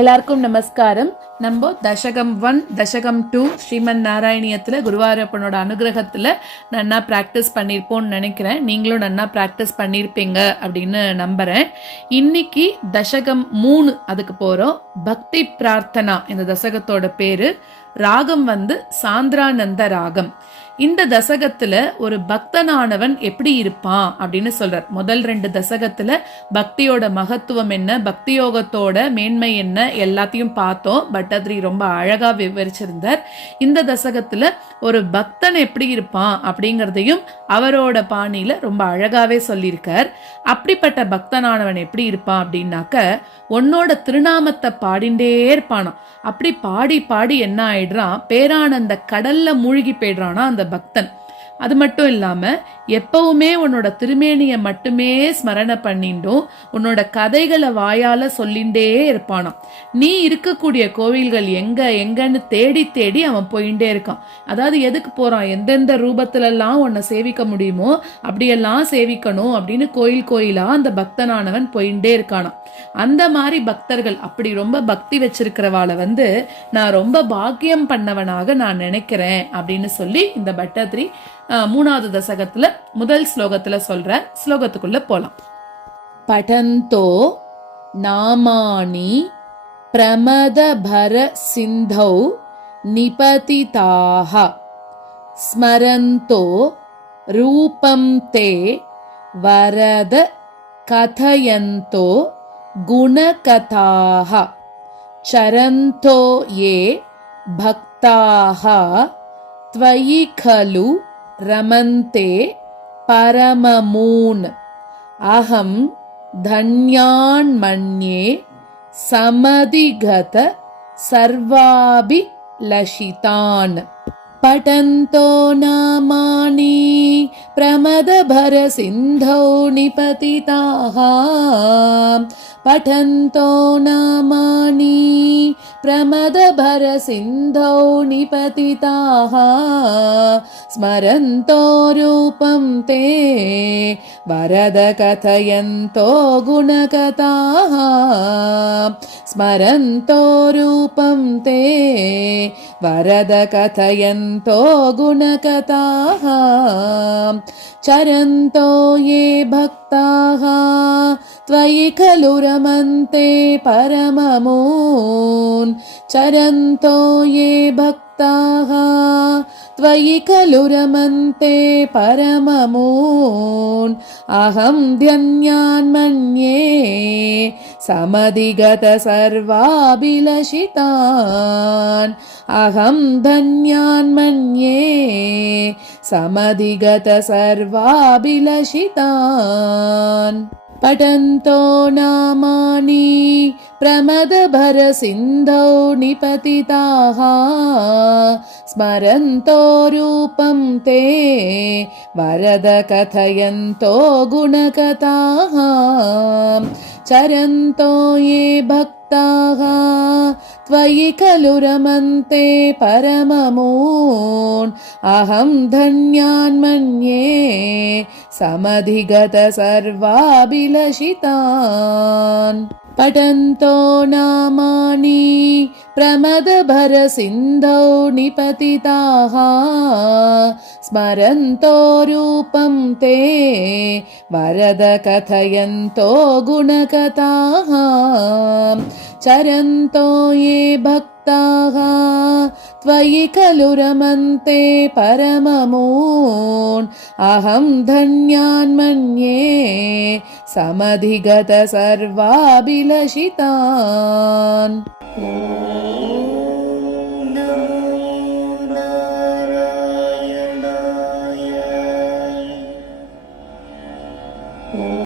எல்லாருக்கும் நமஸ்காரம். நம்ம தசகம் 1 தசகம் 2 ஸ்ரீமன் நாராயணியத்தில் குருவாயூரப்பனோட அனுகிரகத்தில் நன்னா ப்ராக்டிஸ் பண்ணியிருப்போம்னு நினைக்கிறேன். நீங்களும் நன்னா ப்ராக்டிஸ் பண்ணியிருப்பீங்க அப்படின்னு நம்புகிறேன். இன்னைக்கு தசகம் 3 அதுக்கு போகிறோம். பக்தி பிரார்த்தனா இந்த தசகத்தோட பேரு. ராகம் சாந்திரானந்த ராகம். இந்த தசகத்துல ஒரு பக்தனானவன் எப்படி இருப்பான் அப்படின்னு சொல்றார். முதல் 2 தசகத்துல பக்தியோட மகத்துவம் என்ன, பக்தி யோகத்தோட மேன்மை என்ன எல்லாத்தையும் பார்த்தோம். பட்டத்ரி ரொம்ப அழகா விவரிச்சிருந்தார். இந்த தசகத்துல ஒரு பக்தன் எப்படி இருப்பான் அப்படிங்கறதையும் அவரோட பாணியில ரொம்ப அழகாவே சொல்லியிருக்கார். அப்படிப்பட்ட பக்தனானவன் எப்படி இருப்பான் அப்படின்னாக்க, உன்னோட திருநாமத்தை பாடிண்டே இருப்பானாம். அப்படி பாடி பாடி என்ன ஆயிடுறான், பேரானந்த கடல்ல மூழ்கி போயிடுறானா அந்த பக்தன். அது மட்டும் இல்லாம எப்பவுமே உன்னோட திருமேனிய மட்டுமே ஸ்மரண பண்ணிட்டும் உன்னோட கதைகளை வாயால சொல்லிண்டே இருப்பானாம். நீ இருக்கக்கூடிய கோவில்கள் எங்க எங்கன்னு தேடி தேடி அவன் போயிட்டே இருக்கான். அதாவது எதுக்கு போறான், எந்தெந்த ரூபத்துல எல்லாம் உன்னை சேவிக்க முடியுமோ அப்படியெல்லாம் சேவிக்கணும் அப்படின்னு கோயில் கோயிலா அந்த பக்தனானவன் போயிட்டே இருக்கானாம். அந்த மாதிரி பக்தர்கள், அப்படி ரொம்ப பக்தி வச்சிருக்கிறவாளை நான் ரொம்ப பாக்கியம் பண்ணவனாக நான் நினைக்கிறேன் அப்படின்னு சொல்லி இந்த பட்டத்ரி 3வது தசகத்துல முதல் ஸ்லோகத்துல சொல்ற. ஸ்லோகத்துக்குள்ள போலாம். படந்தோ நாமானி பிரமத பர சிந்தௌ நிபதிதாஹ ஸ்மரந்தோ ரூபம் தே வரத கதயந்தோ குணகதாஹ சரந்தோ யே பக்தாஹ த்வயி கலு ரமந்தே பரமமூன் அஹம் தன்யான் மன்யே சமதிகத சர்வாபி லஷிதான். படந்தோ நாமானி பிரமத பர சிந்தௌ நிபதிதாஹ படந்தோ நாமானி பிரமத பர சிந்தௌ நிபதிதாஹ ஸ்மரந்தோ ரூபம் தே வரத கதயந்தோ குணகதாஹ ஸ்மரந்தோ ரூபம் தே வரத கதயந்தோ குணகதாஹ சரந்தோ யே பக்தாஹ த்வயி கலு ரமந்தே பரமமூன் சரந்தோ யே பக்தாஹ த்வயி கலு ரமந்தே பரமமூன் அஹம் த்யன்யான் மன்யே சமதிகத சர்வாபிலஷிதான் அஹம் தன்யான் மன்யே சமதிகத சர்வாபிலஷிதான். படந்தோ நாமானி பிரமத பர சிந்தௌ நிபதிதாஹ ஸ்மரந்தோ ரூபம் தே வரத கதயந்தோ குணகதாஹ சரந்தோ யே பக்தாஹ த்வயி கலு ரமந்தே பரமமூன் அஹம் தன்யான் மன்யே சமதிகத சர்வாபிலஷிதான். படந்தோ நாமானி பிரமத பர சிந்தௌ நிபதிதாஹ ஸ்மரந்தோ ரூபம் தே வரத கதயந்தோ குணகதாஹ சரந்தோ யே பக்தாஹ த்வயி கலு ரமந்தே பரமமூன் அஹம் தன்யான் மன்யே சமதிகத சர்வாபிலஷிதான்.